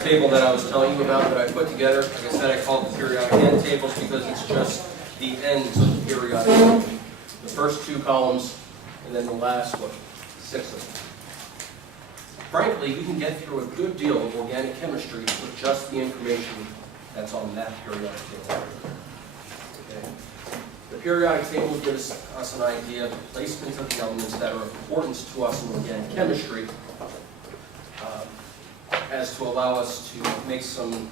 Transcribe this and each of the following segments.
Table that I was telling you about that I put together, like I said, I call it the periodic end tables because it's just the ends of the periodic table. The first two columns, and then the last one, 6 of them. Frankly, you can get through a good deal of organic chemistry with just the information that's on that periodic table. Okay. The periodic table gives us an idea of the placement of the elements that are important to us in organic chemistry, as to allow us to make some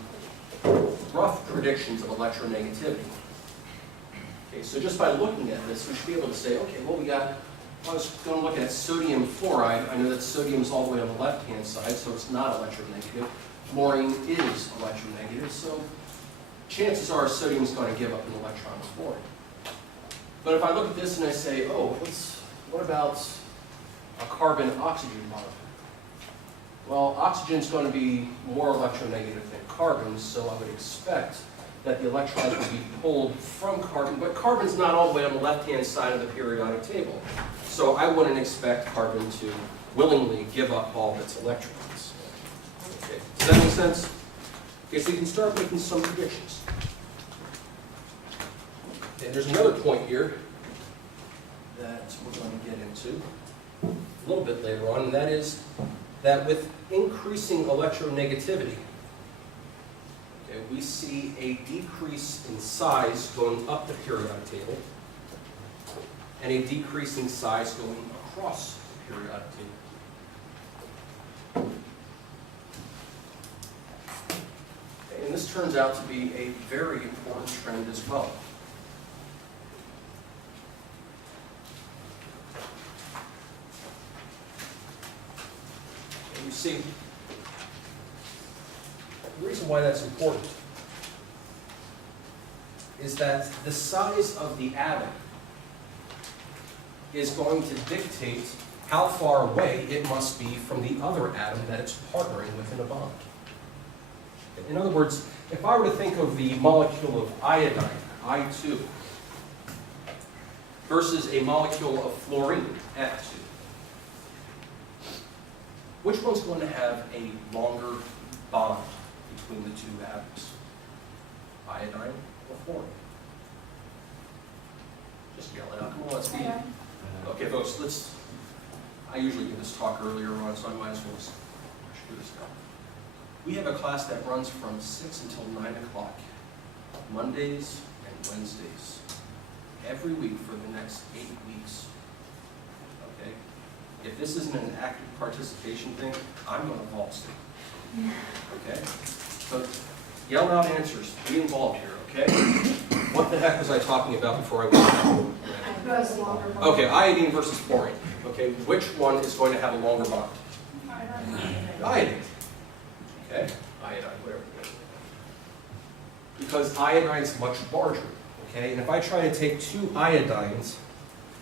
rough predictions of electronegativity. Okay, so just by looking at this, we should be able to say, okay, well, I was going to look at sodium fluoride. I know that sodium is all the way on the left-hand side, so it's not electronegative. Fluorine is electronegative, so chances are sodium is going to give up an electron to fluorine. But if I look at this and I say, oh, what about a carbon-oxygen bond? Well, oxygen is going to be more electronegative than carbon, so I would expect that the electrons would be pulled from carbon, but carbon's not all the way on the left-hand side of the periodic table. So I wouldn't expect carbon to willingly give up all of its electrons. Okay. Does that make sense? Okay, so you can start making some predictions. Okay, there's another point here that we're going to get into a little bit later on, and that is that with increasing electronegativity, okay, we see a decrease in size going up the periodic table and a decrease in size going across the periodic table. Okay, and this turns out to be a very important trend as well. You see, the reason why that's important is that the size of the atom is going to dictate how far away it must be from the other atom that it's partnering with in a bond. In other words, if I were to think of the molecule of iodine, I2, versus a molecule of fluorine, F2, which one's going to have a longer bond between the two atoms? Iodine or fluorine? Just yell it out. Come on, let's be. Okay, folks, I usually give this talk earlier on, so I might as well screw this down. We have a class that runs from 6 until 9 o'clock, Mondays and Wednesdays, every week for the next 8 weeks. Okay? If this isn't an active participation thing, I'm going to fall asleep. Okay? So yell out answers. Be involved here, okay? What the heck was I talking about before I went out? Okay, iodine versus fluorine. Okay, which one is going to have a longer bond? Iodine. Okay? Iodine, whatever. Because iodine is much larger. Okay? And if I try to take two iodines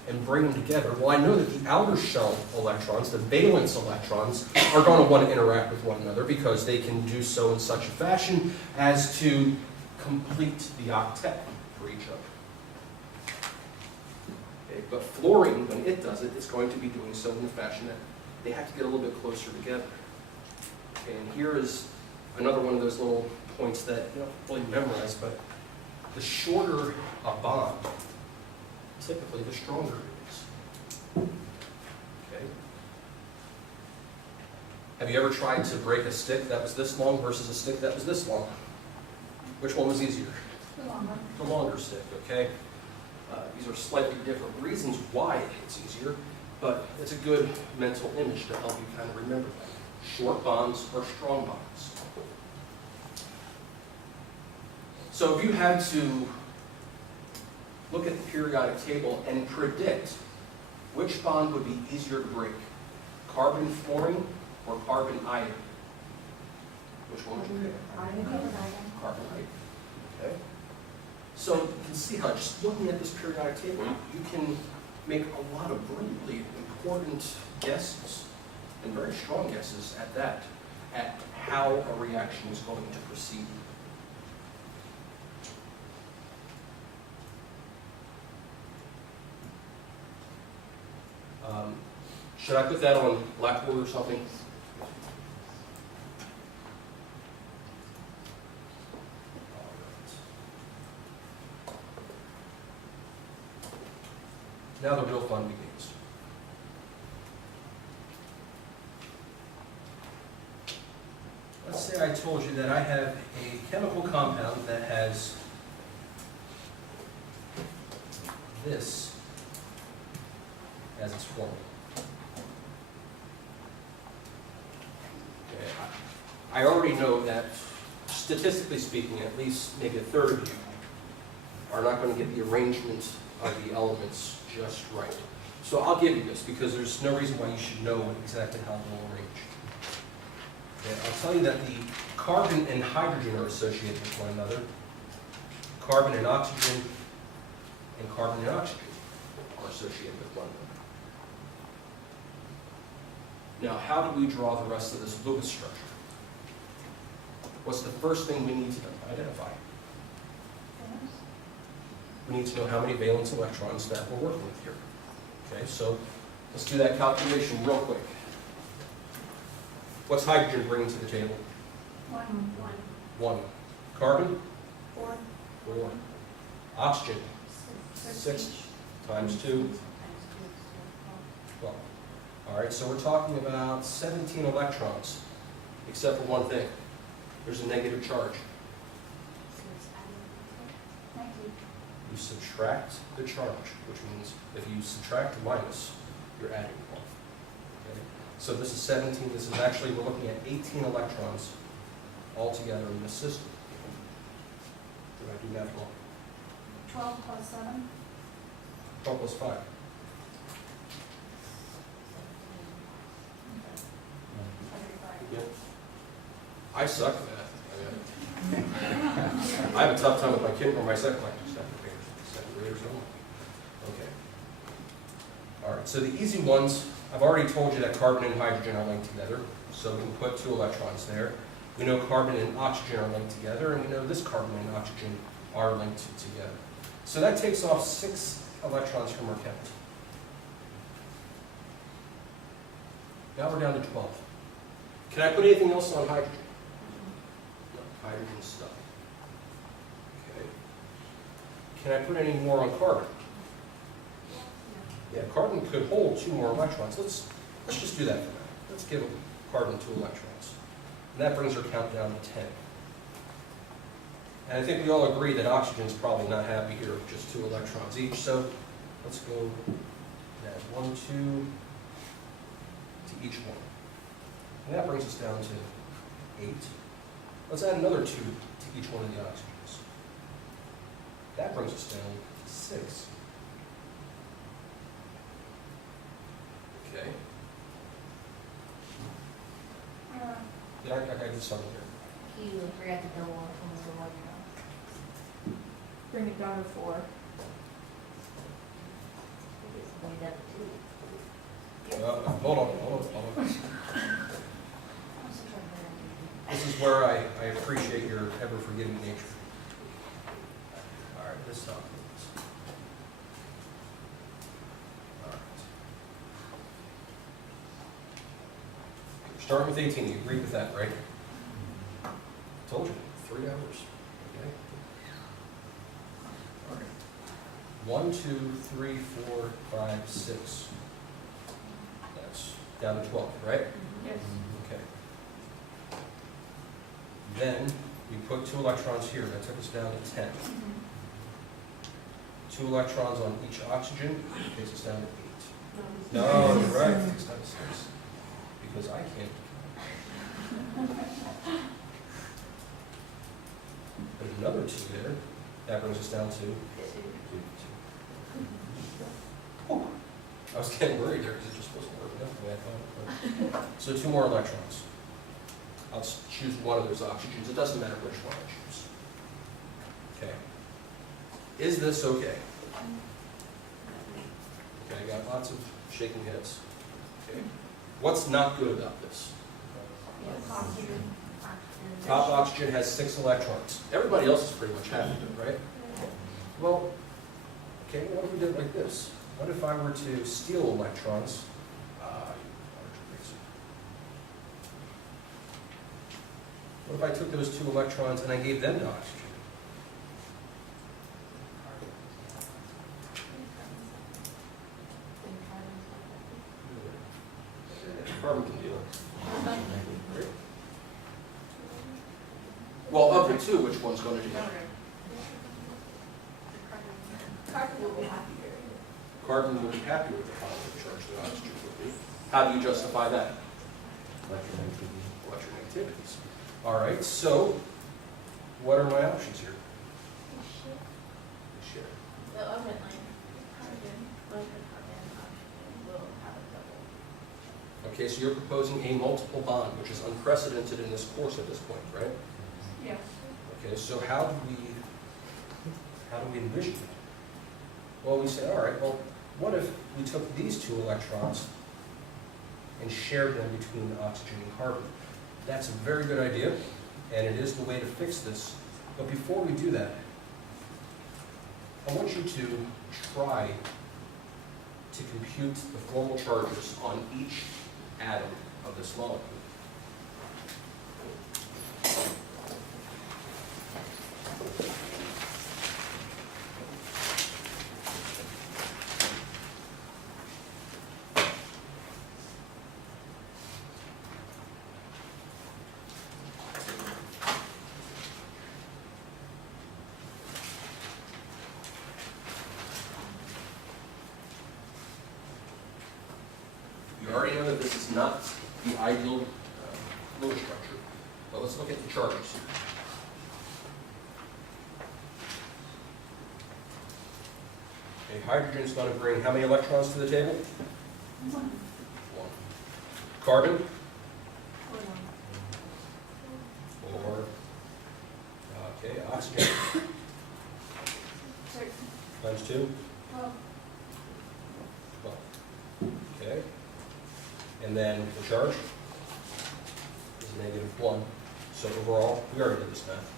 and bring them together, well, I know that the outer shell electrons, the valence electrons, are going to want to interact with one another because they can do so in such a fashion as to complete the octet for each other. Okay, but fluorine, when it does it, it's going to be doing so in the fashion that they have to get a little bit closer together. Okay, and here is another one of those little points that you don't really memorize, but the shorter a bond, typically the stronger it is. Okay. Have you ever tried to break a stick that was this long versus a stick that was this long? Which one was easier? The longer. The longer stick, okay? These are slightly different reasons why it's easier, but it's a good mental image to help you kind of remember that. Short bonds or strong bonds. So if you had to look at the periodic table and predict which bond would be easier to break, carbon-fluorine or carbon-iodine, which one would you pick? Carbon-iodine. Okay. So you can see how just looking at this periodic table, you can make a lot of brilliantly important guesses, and very strong guesses at that, at how a reaction is going to proceed. Should I put that on Blackboard or something? Now the real fun begins. Let's say I told you that I have a chemical compound that has this as its formula. Okay. I already know that, statistically speaking, at least maybe a third of you are not going to get the arrangement of the elements just right. So I'll give you this because there's no reason why you should know exactly how they'll arrange. Okay, I'll tell you that the carbon and hydrogen are associated with one another. Carbon and oxygen are associated with one another. Now, how do we draw the rest of this Lewis structure? What's the first thing we need to identify? We need to know how many valence electrons that we're working with here. Okay, so let's do that calculation real quick. What's hydrogen bringing to the table? One. Carbon? 4. Oxygen? 6 times 2. 12. All right, so we're talking about 17 electrons, except for one thing. There's a negative charge. You subtract the charge, which means if you subtract a minus, you're adding 1. Okay? So this is 17. This is actually, we're looking at 18 electrons altogether in this system. Did I do that wrong? 12 plus 7? 12 plus 5. Yeah. I suck at math. I have a tough time with my kid or my second grade or something. Okay. All right, so the easy ones, I've already told you that carbon and hydrogen are linked together, so we can put 2 electrons there. We know carbon and oxygen are linked together, and we know this carbon and oxygen are linked together. So that takes off 6 electrons from our count. Now we're down to 12. Can I put anything else on hydrogen? No, hydrogen stuff. Okay. Can I put any more on carbon? Yeah, carbon could hold 2 more electrons. Let's just do that for now. Let's give carbon 2 electrons. And that brings our count down to 10. And I think we all agree that oxygen's probably not happy here with just 2 electrons each, so let's go add 1, 2 to each one. And that brings us down to 8. Let's add another 2 to each one of the oxygens. That brings us down to 6. Okay. Did I do something here? You forgot to double up on the one. Bring it down to 4. Hold on. This is where I appreciate your ever-forgiving nature. All right, this time. All right. Starting with 18, you agree with that, right? Told you, 3 hours. Okay. All right. 1, 2, 3, 4, 5, 6. That's down to 12, right? Yes. Okay. Then we put 2 electrons here. That took us down to 10. 2 electrons on each oxygen takes us down to 8. No, you're right. It takes us down to 6. Because I can't. There's another 2 there. That brings us down to 2. Whew. I was getting worried there because it just wasn't working out the way I thought. So 2 more electrons. I'll choose one of those oxygens. It doesn't matter which one I choose. Okay. Is this okay? Okay, I got lots of shaking heads. Okay. What's not good about this? Top oxygen has 6 electrons. Everybody else is pretty much happy with it, right? Well, okay, what if we did it like this? What if I were to steal electrons? What if I took those 2 electrons and I gave them to oxygen? Well, of the two, which one's going to do that? Carbon will be happier. Carbon will be happy with the positive charge that oxygen will be. How do you justify that? Electronegativities. All right, so what are my options here? Share. The oven line, carbon, both the carbon and oxygen will have a double. Okay, so you're proposing a multiple bond, which is unprecedented in this course at this point, right? Yes. Okay, so how do we envision it? Well, we say, all right, well, what if we took these two electrons and shared them between oxygen and carbon? That's a very good idea, and it is the way to fix this. But before we do that, I want you to try to compute the formal charges on each atom of this molecule. You already know that this is not the ideal Lewis structure, but let's look at the charges. Okay, hydrogen is going to bring how many electrons to the table? One. One. Carbon? Or one. Four. Okay, oxygen Six. times two? 12. 12. Okay. And then the charge is -1. So overall, we already did this math.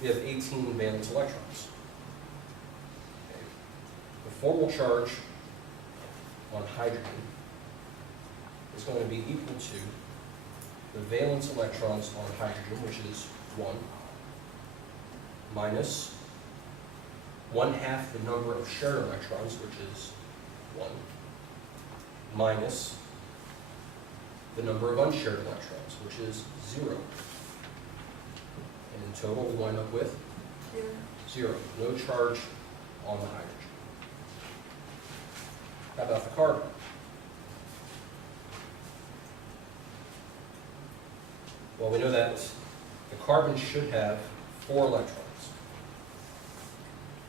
We have 18 valence electrons. Okay. The formal charge on hydrogen is going to be equal to the valence electrons on hydrogen, which is 1, minus 1/2 the number of shared electrons, which is 1, minus the number of unshared electrons, which is 0. And in total, we wind up with 0. No charge on the hydrogen. How about the carbon? Well, we know that the carbon should have 4 electrons.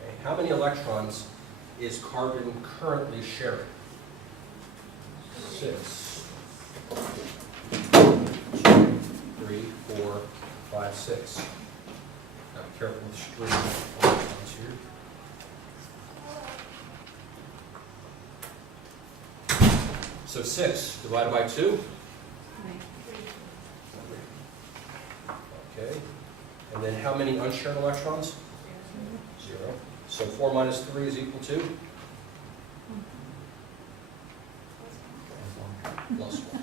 Okay. How many electrons is carbon currently sharing? 6. 2, 3, 4, 5, 6. Now be careful with the string electrons here. So 6 divided by 2? Okay. And then how many unshared electrons? 0. So 4 minus 3 is equal to? Plus 1.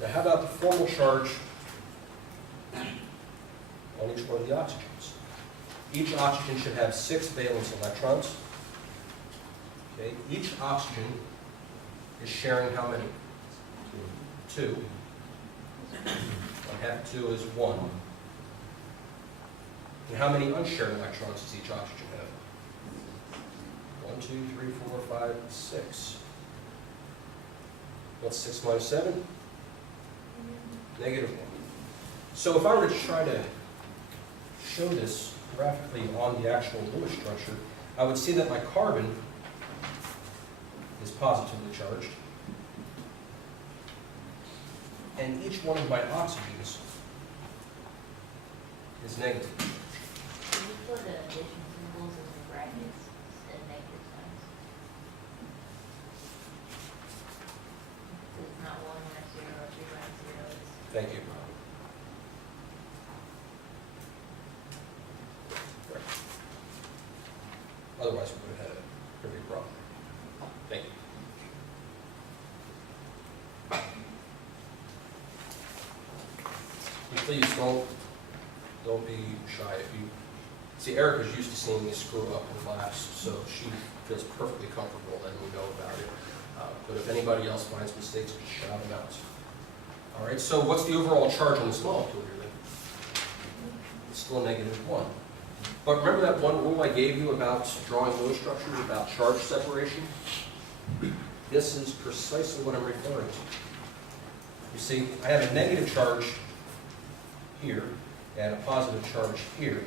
Now how about the formal charge on each one of the oxygens? Each oxygen should have 6 valence electrons. Okay. Each oxygen is sharing how many? 2. 1/2 2 is 1. And how many unshared electrons does each oxygen have? 1, 2, 3, 4, 5, 6. What's 6 minus 7? -1. So if I were to try to show this graphically on the actual Lewis structure, I would see that my carbon is positively charged, and each one of my oxygens is negative. Can you put the addition symbols in the brackets instead of negative signs? Because it's not 1 minus 0, 3 minus 0, it's Thank you. Right. Otherwise, we would have had a pretty big problem. Thank you. And please don't be shy. If you see, Erica's used to seeing me screw up in class, so she feels perfectly comfortable letting me know about it. But if anybody else finds mistakes, just shout them out. All right. So what's the overall charge on this molecule here then? still a -1. But remember that one rule I gave you about drawing Lewis structures, about charge separation? This is precisely what I'm referring to. You see, I have a negative charge here and a positive charge here.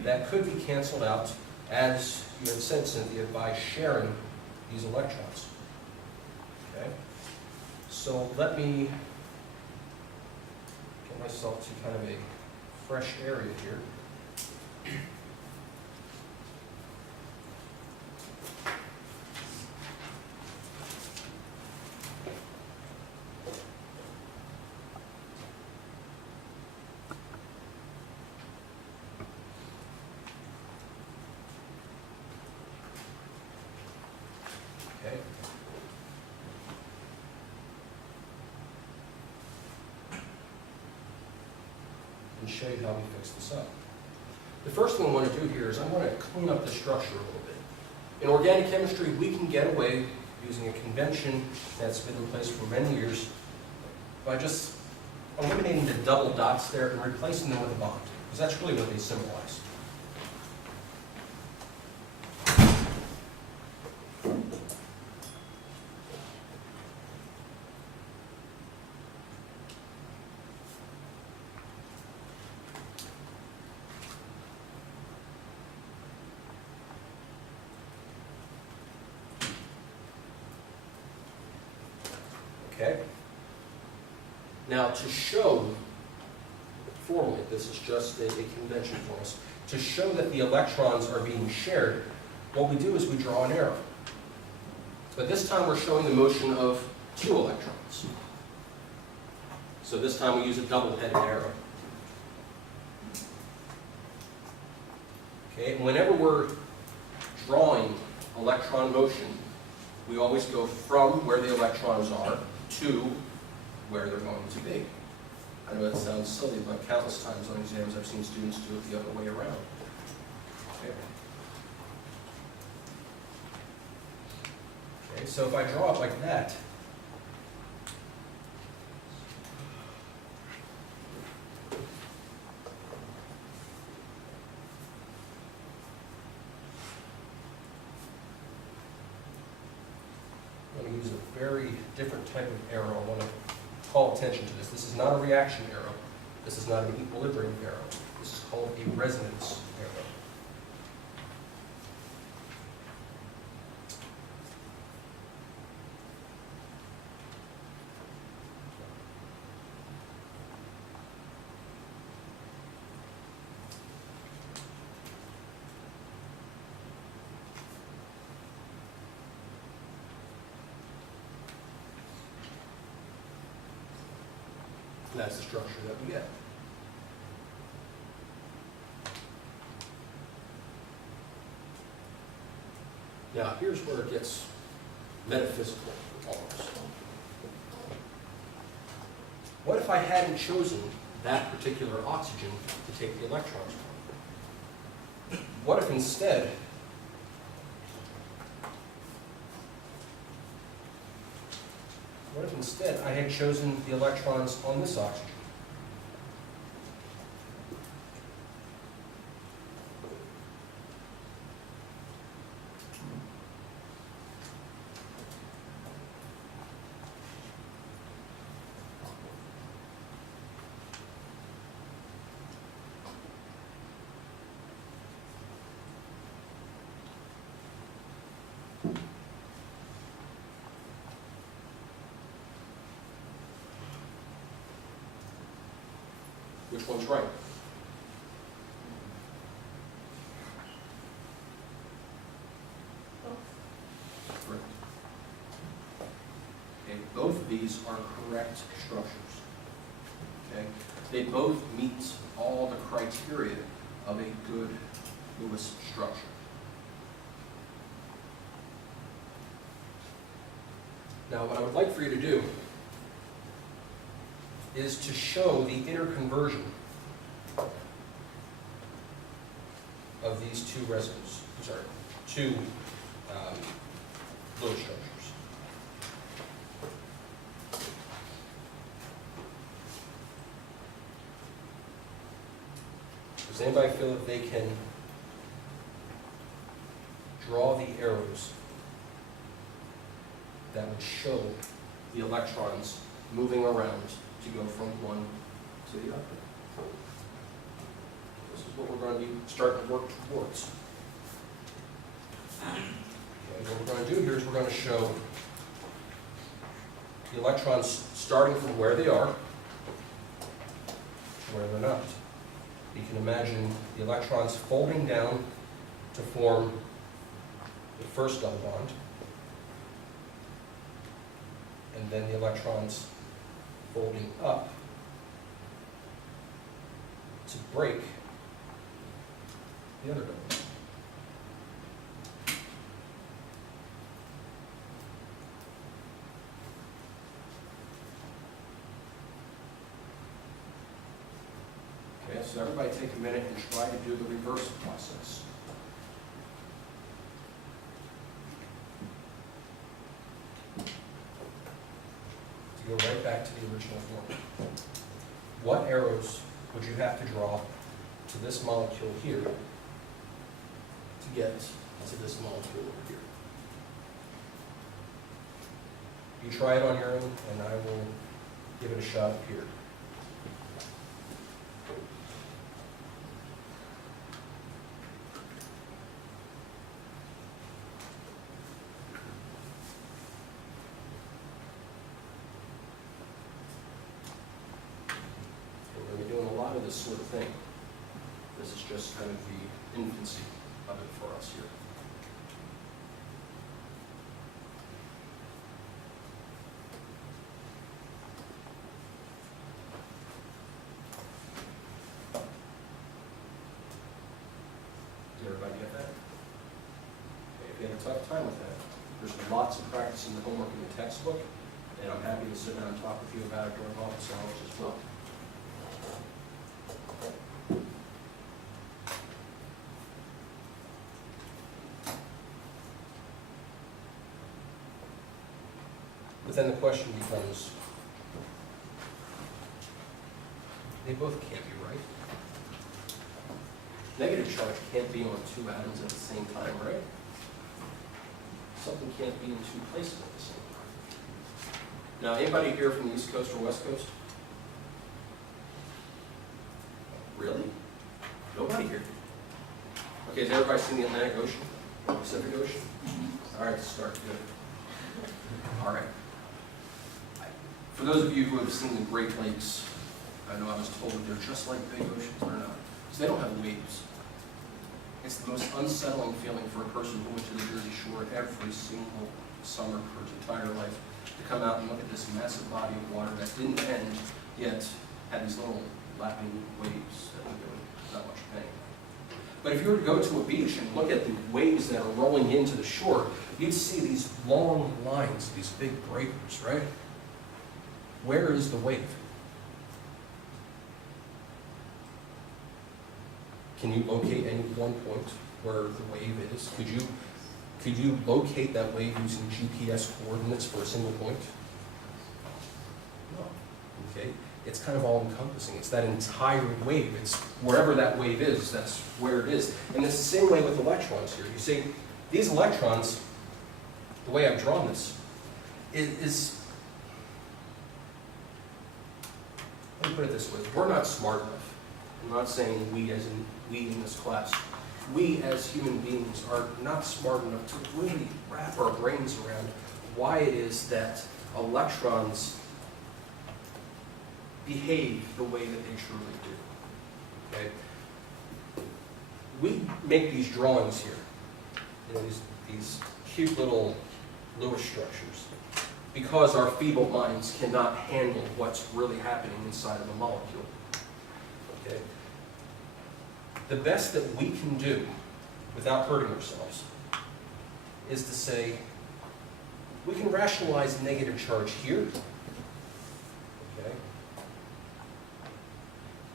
That could be canceled out, as you had said, Cynthia, by sharing these electrons. Okay? So let me get myself to kind of a fresh area here. Okay. And show you how we fix this up. The first thing I want to do here is I want to clean up the structure a little bit. In organic chemistry, we can get away using a convention that's been in place for many years by just eliminating the double dots there and replacing them with a bond, because that's really what they symbolize. Okay? Now, to show, formally, this is just a convention for us, to show that the electrons are being shared, what we do is we draw an arrow. But this time we're showing the motion of 2 electrons. So this time we use a double-headed arrow. Okay, and whenever we're drawing electron motion, we always go from where the electrons are to where they're going to be. I know that sounds silly, but countless times on exams I've seen students do it the other way around. Okay. Okay, so if I draw it like that, I'm going to use a very different type of arrow. I want to call attention to this. This is not a reaction arrow. This is not an equilibrium arrow. This is called a resonance arrow. And that's the structure that we get. Now, here's where it gets metaphysical almost. What if I hadn't chosen that particular oxygen to take the electrons from? What if instead I had chosen the electrons on this oxygen? Which one's right? Correct. Okay, both of these are correct structures. Okay, they both meet all the criteria of a good Lewis structure. Now, what I would like for you to do is to show the interconversion of these two two Lewis structures. Does anybody feel that they can draw the arrows that would show the electrons moving around to go from one to the other? This is what we're going to be starting to work towards. Okay, what we're going to do here is we're going to show the electrons starting from where they are to where they're not. You can imagine the electrons folding down to form the first double bond, and then the electrons folding up to break the other double bond. Okay, so everybody take a minute and try to do the reverse process. To go right back to the original form. What arrows would you have to draw to this molecule here to get to this molecule over here? You try it on your own, and I will give it a shot up here. This sort of thing. This is just kind of the infancy of it for us here. Did everybody get that? Okay, if you had a tough time with that, there's lots of practice in the homework in the textbook, and I'm happy to sit down and talk with you about it during office hours as well. But then the question becomes, they both can't be right. Negative charge can't be on two atoms at the same time, right? Something can't be in two places at the same time. Now, anybody here from the East Coast or West Coast? Really? Nobody here. Okay, has everybody seen the Atlantic Ocean or Pacific Ocean? All right, start good. All right. For those of you who have seen the Great Lakes, I know I was told that they're just like big oceans. They're not. Because they don't have waves. It's the most unsettling feeling for a person who went to the Jersey Shore every single summer for his entire life to come out and look at this massive body of water that didn't end, yet had these little lapping waves that were doing not much pain. But if you were to go to a beach and look at the waves that are rolling into the shore, you'd see these long lines, these big breakers, right? Where is the wave? Can you locate any one point where the wave is? Could you locate that wave using GPS coordinates for a single point? No. Okay? It's kind of all-encompassing. It's that entire wave. It's wherever that wave is, that's where it is. And it's the same way with electrons here. You see, these electrons, the way I've drawn this, is let me put it this way. We're not smart enough. I'm not saying we as in we in this class. We as human beings are not smart enough to really wrap our brains around why it is that electrons behave the way that they truly do. Okay? We make these drawings here, you know, these cute little Lewis structures, because our feeble minds cannot handle what's really happening inside of a molecule. Okay? The best that we can do without hurting ourselves is to say, we can rationalize negative charge here, okay?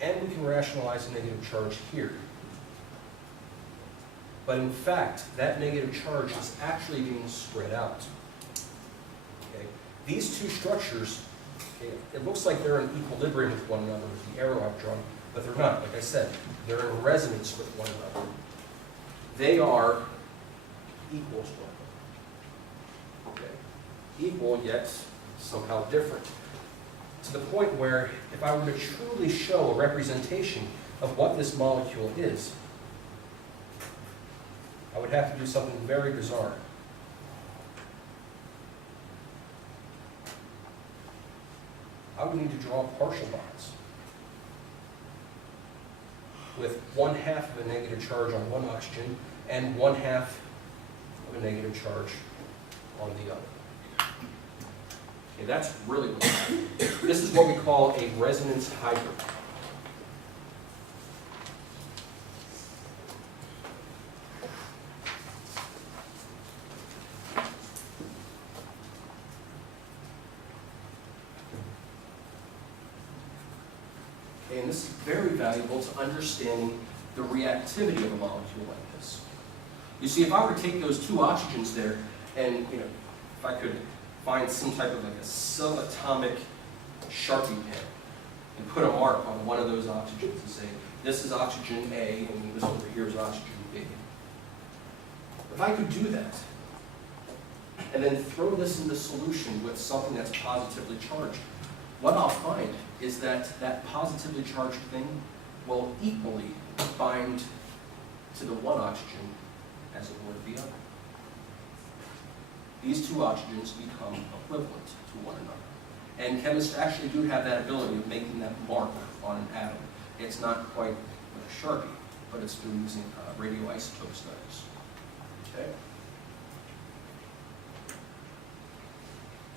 And we can rationalize a negative charge here. But in fact, that negative charge is actually being spread out. Okay? These two structures, okay, it looks like they're in equilibrium with one another with the arrow I've drawn, but they're not. Like I said, they're in resonance with one another. They are equal to one another. Okay? Equal, yet somehow different. To the point where if I were to truly show a representation of what this molecule is, I would have to do something very bizarre. I would need to draw partial bonds with 1/2 of a negative charge on one oxygen and 1/2 of a negative charge on the other. Okay, that's really what this is what we call a resonance hybrid. Okay, and this is very valuable to understanding the reactivity of a molecule like this. You see, if I were to take those two oxygens there, and if I could find some type of like a subatomic Sharpie pen and put a mark on one of those oxygens and say, this is oxygen A, and this over here is oxygen B. If I could do that, and then throw this into solution with something that's positively charged, what I'll find is that that positively charged thing will equally bind to the one oxygen as it would the other. These two oxygens become equivalent to one another. And chemists actually do have that ability of making that mark on an atom. It's not quite with a Sharpie, but it's through using radioisotope studies. Okay?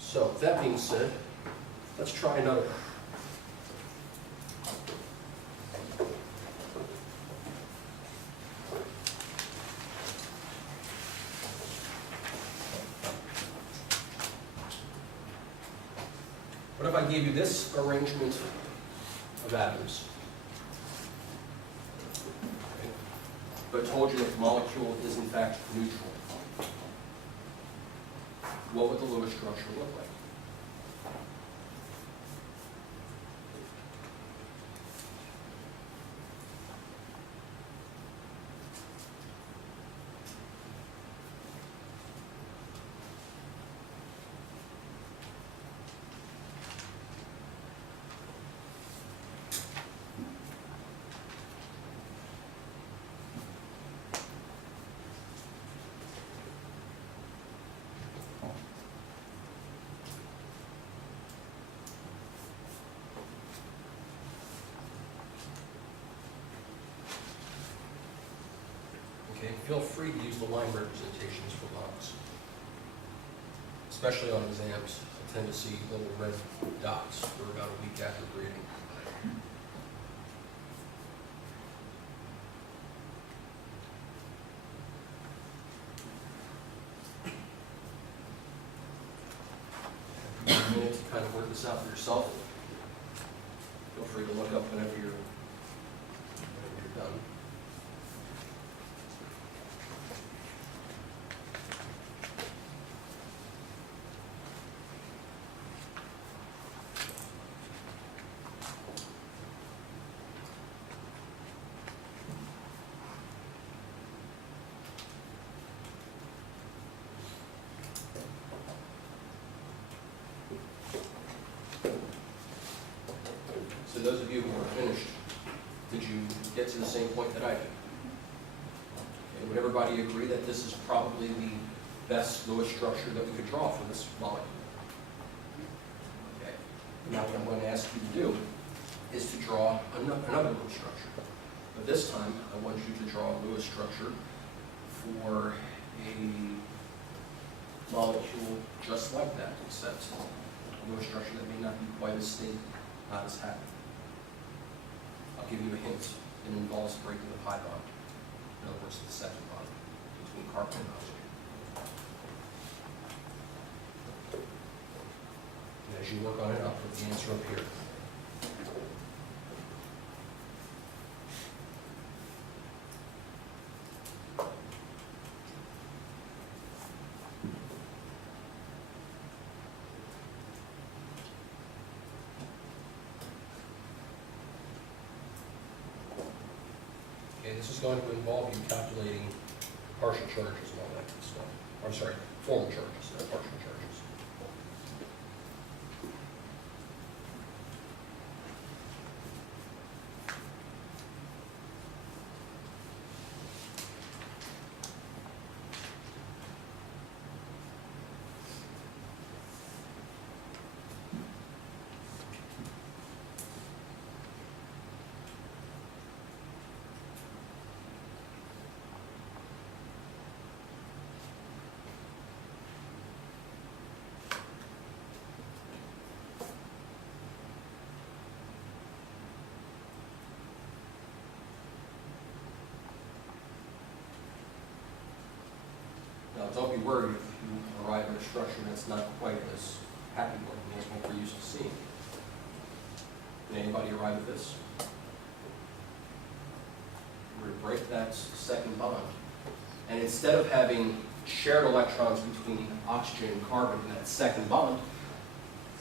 So, with that being said, let's try another. What if I gave you this arrangement of atoms, but told you that the molecule is in fact neutral? What would the Lewis structure look like? Okay, feel free to use the line representations for bonds, especially on exams. I tend to see little red dots for about a week after grading. A minute to kind of work this out for yourself. Feel free to look up whenever you're done. So those of you who are finished, did you get to the same point that I did? Okay, would everybody agree that this is probably the best Lewis structure that we could draw for this molecule? Okay. Now what I'm going to ask you to do is to draw another Lewis structure. But this time, I want you to draw a Lewis structure for a molecule just like that, except a Lewis structure that may not be quite as stable, not as happy. I'll give you a hint. It involves breaking the pi bond. In other words, the second bond between carbon and oxygen. And as you work on it, I'll put the answer up here. this is going to involve you calculating partial charges and all that good stuff. I'm sorry, formal charges, not partial charges. Now, don't be worried if you arrive at a structure that's not quite as happy looking as what we're used to seeing. Can anybody arrive at this? We're going to break that second bond. And instead of having shared electrons between oxygen and carbon in that second bond,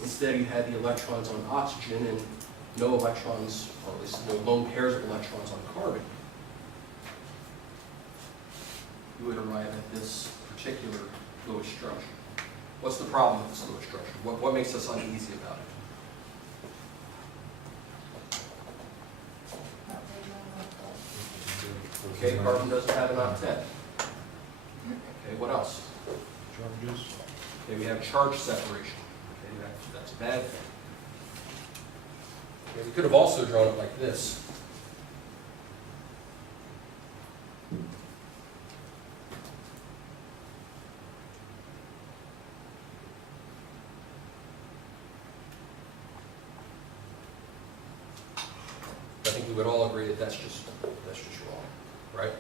instead you had the electrons on oxygen and no electrons, or at least no lone pairs of electrons on carbon. You would arrive at this particular Lewis structure. What's the problem with this Lewis structure? What makes us uneasy about it? Okay, carbon doesn't have an octet. Okay, what else? Charges. Okay, we have charge separation. Okay, that's a bad thing. Okay, we could have also drawn it like this. I think we would all agree that that's just wrong, right?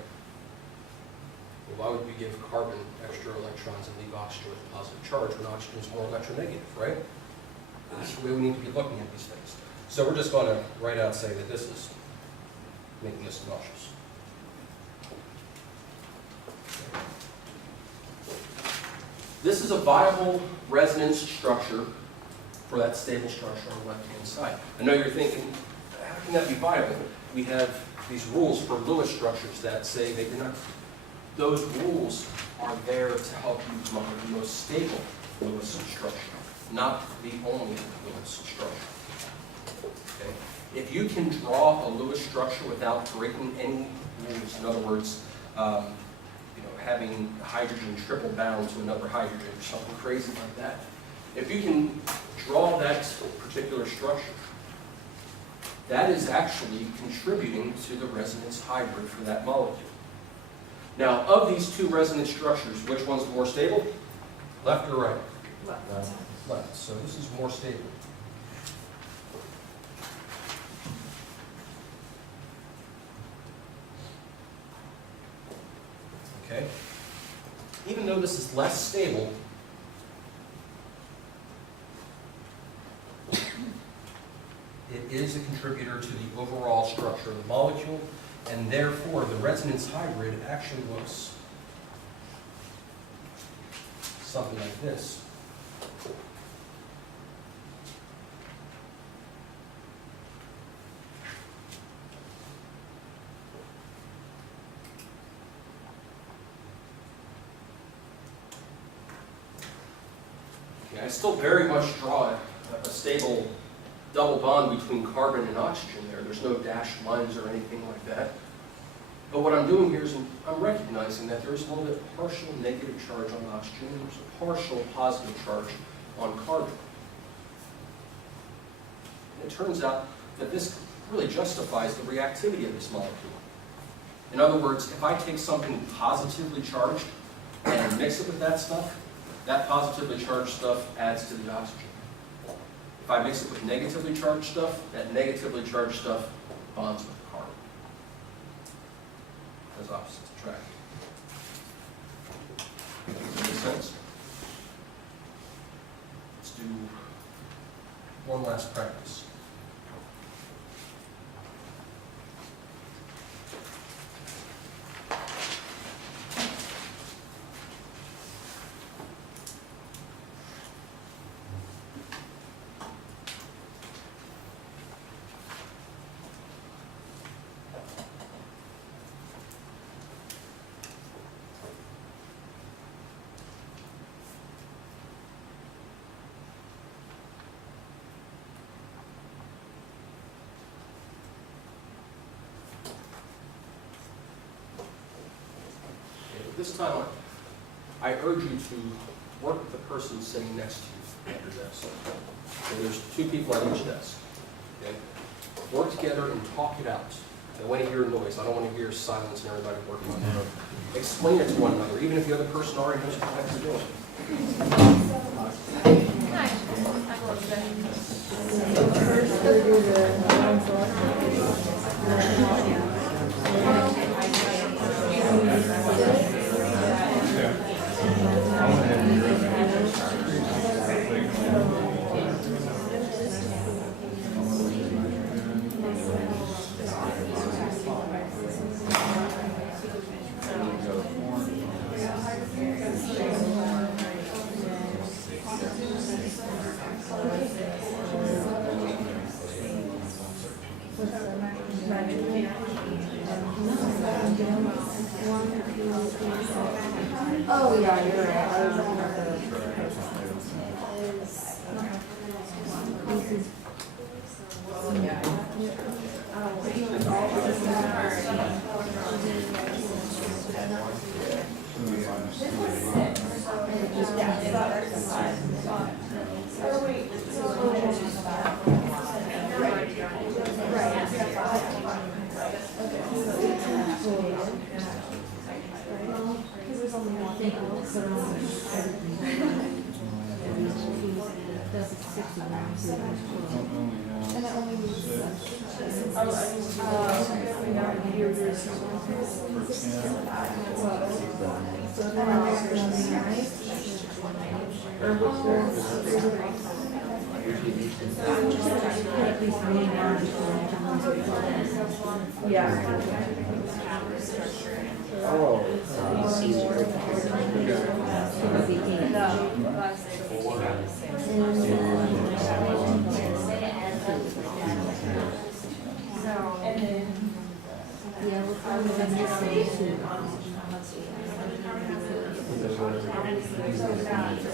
Well, why would we give carbon extra electrons and leave oxygen with a positive charge when oxygen is more electronegative, right? That's the way we need to be looking at these things. So we're just going to write out say that this is making us nauseous. This is a viable resonance structure for that stable structure on the left-hand side. I know you're thinking, how can that be viable? We have these rules for Lewis structures that say they do not. Those rules are there to help you come up with the most stable Lewis structure, not the only Lewis structure. Okay? If you can draw a Lewis structure without breaking any rules, in other words, having hydrogen triple bound to another hydrogen or something crazy like that, if you can draw that particular structure, that is actually contributing to the resonance hybrid for that molecule. Now, of these two resonance structures, which one's more stable? Left or right? Left. Left. So this is more stable. Okay? Even though this is less stable, it is a contributor to the overall structure of the molecule, and therefore the resonance hybrid actually looks something like this. Okay, I still very much draw a stable double bond between carbon and oxygen there. There's no dashed lines or anything like that. But what I'm doing here is I'm recognizing that there's a little bit of partial negative charge on oxygen and there's a partial positive charge on carbon. And it turns out that this really justifies the reactivity of this molecule. In other words, if I take something positively charged and mix it with that stuff, that positively charged stuff adds to the oxygen. If I mix it with negatively charged stuff, that negatively charged stuff bonds with the carbon. As opposites attract. Does that make sense? Let's do one last practice. this time, I urge you to work with the person sitting next to you at your desk. So there's two people at each desk. Okay? Work together and talk it out. I want to hear noise. I don't want to hear silence and everybody working on it. Explain it to one another, even if the other person already knows what the heck they're doing. Can I talk a little bit? Oh, yeah, you're right. I was looking at and it only moves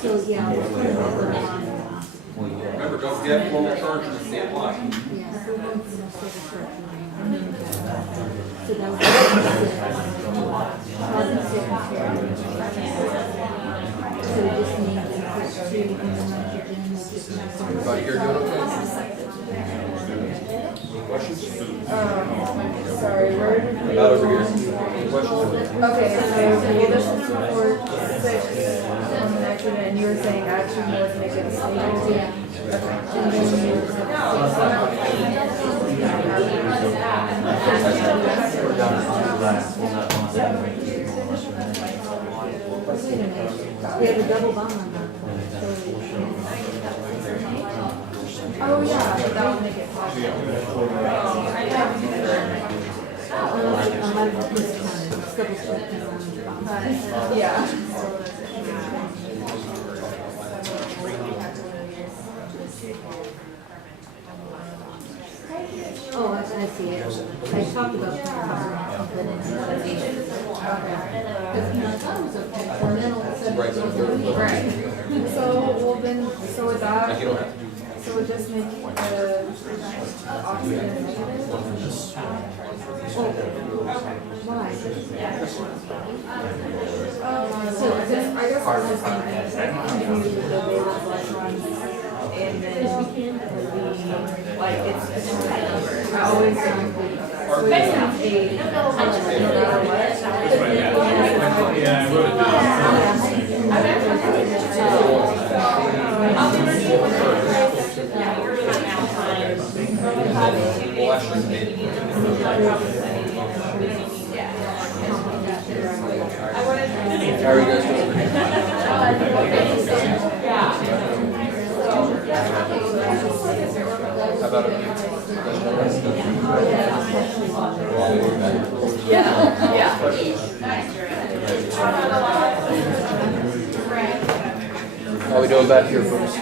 So, yeah. Remember, don't forget formal charges if they apply. So that was so it just means you put 2 in the nitrogen. Everybody here doing okay? Any questions? Sorry, where did we? About over here. Any questions? Okay, so you listened to report 6 on the nitrogen, and you were saying add 2 more to make it stable. Yeah. Okay. And then you We have a double bond on that. oh yeah, but that would make it possible. I might have miscounted. It's double checked on the bond. Yeah. Oh, I see it. I talked about because, you know, I thought it was okay. And then all of a sudden, it was okay. Right. So, well then, so with Like that, you don't have to do so would just make the oxygen negative? Why? So just, I guess I was just thinking, use the valence electrons, and then it would be, like, it's, I always think, so we just have 8, no matter what. Yeah, I wrote it down. Well, actually, how are you guys doing? How about it? Yeah, yeah. How are we doing back here, folks?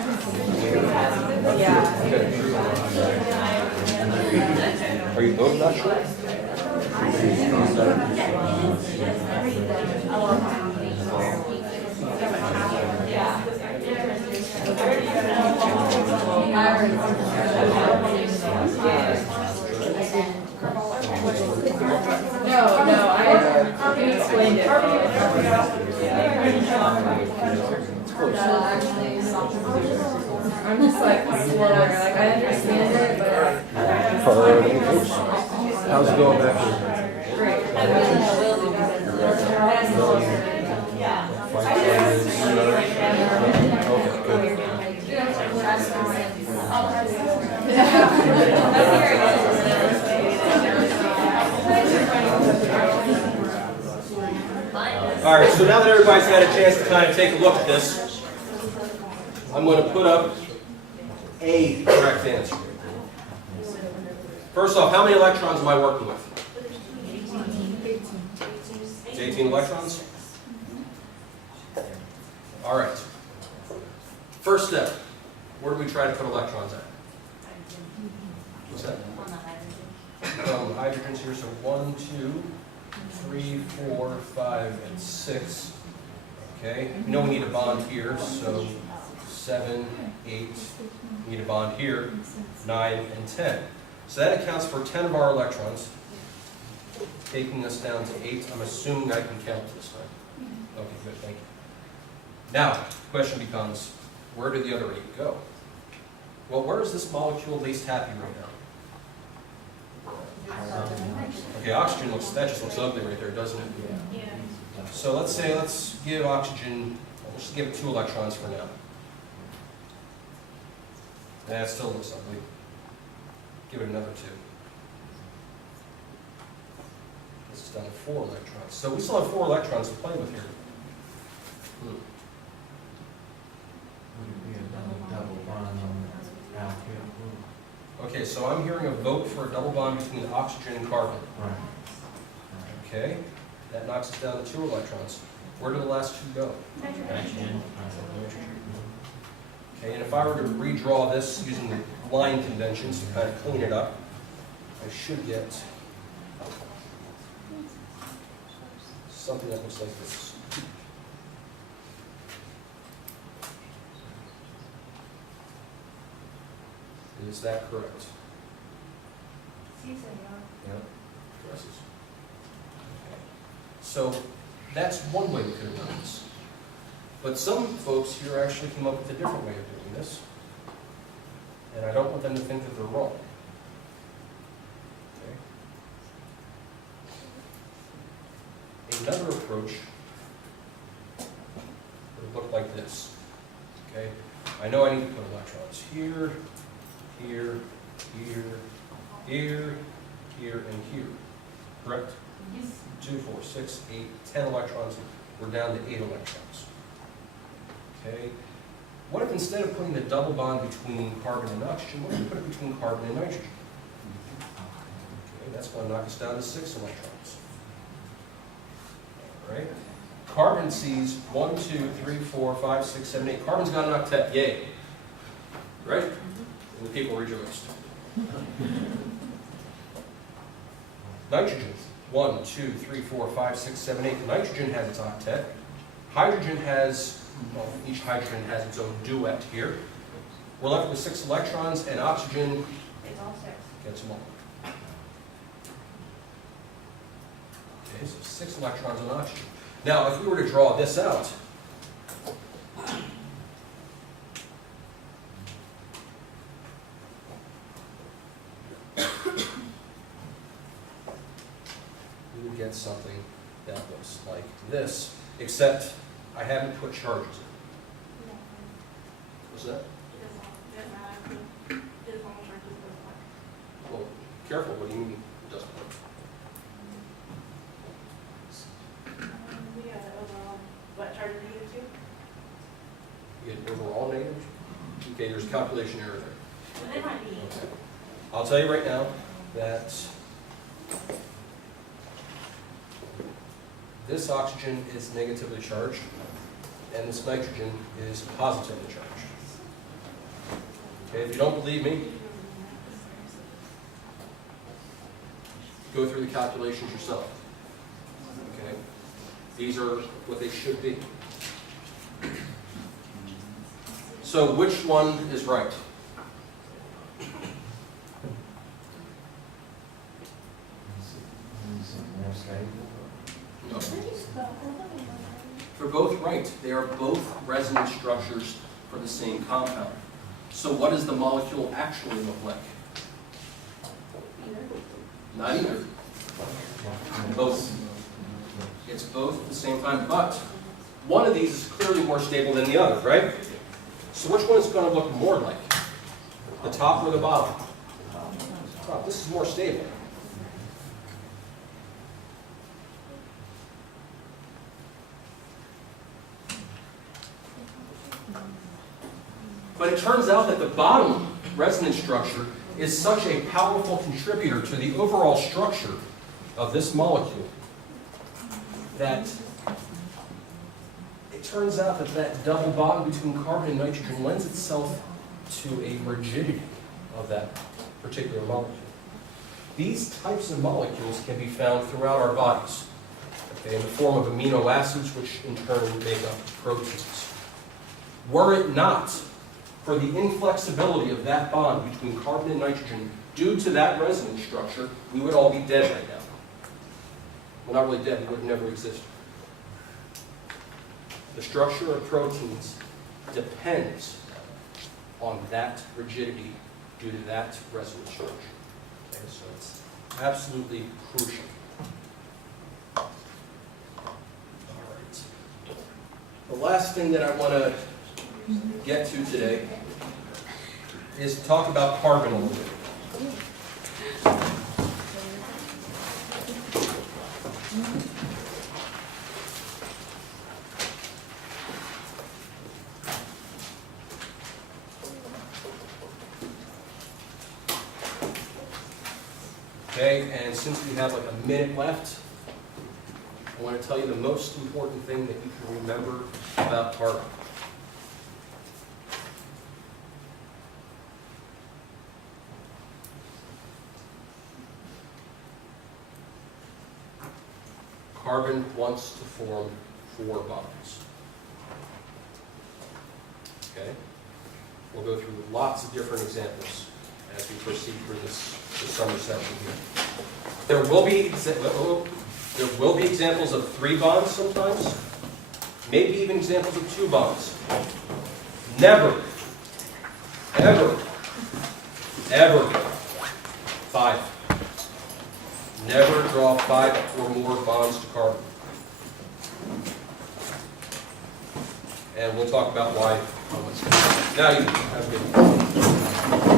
Yeah. Okay. Are you both not sure? No, I You explained it. I'm just like slower, like I understand it, but. How's it going back here? Great. All right, so now that everybody's had a chance to kind of take a look at this, I'm going to put up a correct answer. First off, how many electrons am I working with? It's 18 electrons? All right. First step, where do we try to put electrons at? What's that? Hydrogens here, so 1, 2, 3, 4, 5, and 6. Okay, we know we need a bond here, so 7, 8, we need a bond here, 9, and 10. So that accounts for 10 of our electrons, taking us down to 8. I'm assuming I can count this time. Okay, good, thank you. Now, the question becomes, where do the other 8 go? Well, where is this molecule least happy right now? Okay, oxygen that just looks ugly right there, doesn't it? Yeah. So let's give oxygen, let's just give it 2 electrons for now. That still looks ugly. Give it another 2. This is down to 4 electrons. So we still have 4 electrons to play with here. Okay, so I'm hearing a vote for a double bond between oxygen and carbon. Okay, that knocks us down to 2 electrons. Where do the last 2 go? Nitrogen. Okay, and if I were to redraw this using the line conventions to kind of clean it up, I should get something that looks like this. Is that correct? Yep. Guesses. Okay. So that's one way we could have done this. But some folks here actually came up with a different way of doing this. And I don't want them to think that they're wrong. Okay. Another approach would look like this. Okay. I know I need to put electrons here, here, here, here, here, and here. Correct? 2, 4, 6, 8, 10 electrons. We're down to 8 electrons. Okay. What if instead of putting the double bond between carbon and oxygen, what if we put it between carbon and nitrogen? Okay, that's going to knock us down to 6 electrons. All right. Carbon sees 1, 2, 3, 4, 5, 6, 7, 8. Carbon's got an octet. Yay. Right? And the people rejoiced. Nitrogen. 1, 2, 3, 4, 5, 6, 7, 8. Nitrogen has its octet. Hydrogen has, well, each hydrogen has its own duet here. We're left with 6 electrons, and oxygen It's all 6. gets them all. Okay, so 6 electrons on oxygen. Now, if we were to draw this out, we would get something that looks like this, except I haven't put charges in. What's that? Well, careful, what do you mean it doesn't work? What charge do you get to? You get overall negative? Okay, there's calculation error there. Well, it might be. Okay. I'll tell you right now that this oxygen is negatively charged, and this nitrogen is positively charged. Okay, if you don't believe me, go through the calculations yourself. Okay, these are what they should be. So which one is right? No. They're both right. They are both resonance structures for the same compound. So what does the molecule actually look like? Not either. Both. It's both at the same time, but one of these is clearly more stable than the other, right? So which one is going to look more like? The top or the bottom? Top. This is more stable. But it turns out that the bottom resonance structure is such a powerful contributor to the overall structure of this molecule that it turns out that that double bond between carbon and nitrogen lends itself to a rigidity of that particular molecule. These types of molecules can be found throughout our bodies, okay, in the form of amino acids, which in turn make up proteins. Were it not for the inflexibility of that bond between carbon and nitrogen due to that resonance structure, we would all be dead right now. Well, not really dead, we would never exist. The structure of proteins depends on that rigidity due to that resonance structure. Okay, so it's absolutely crucial. All right. The last thing that I want to get to today is talk about carbon a little bit. Okay, and since we have like a minute left, I want to tell you the most important thing that you can remember about carbon. Carbon wants to form 4 bonds. Okay? We'll go through lots of different examples as we proceed through this summer session here. There will be examples of 3 bonds sometimes, maybe even examples of 2 bonds. Never, ever, ever 5. Never draw 5 or more bonds to carbon. And we'll talk about why. Now you have a good one.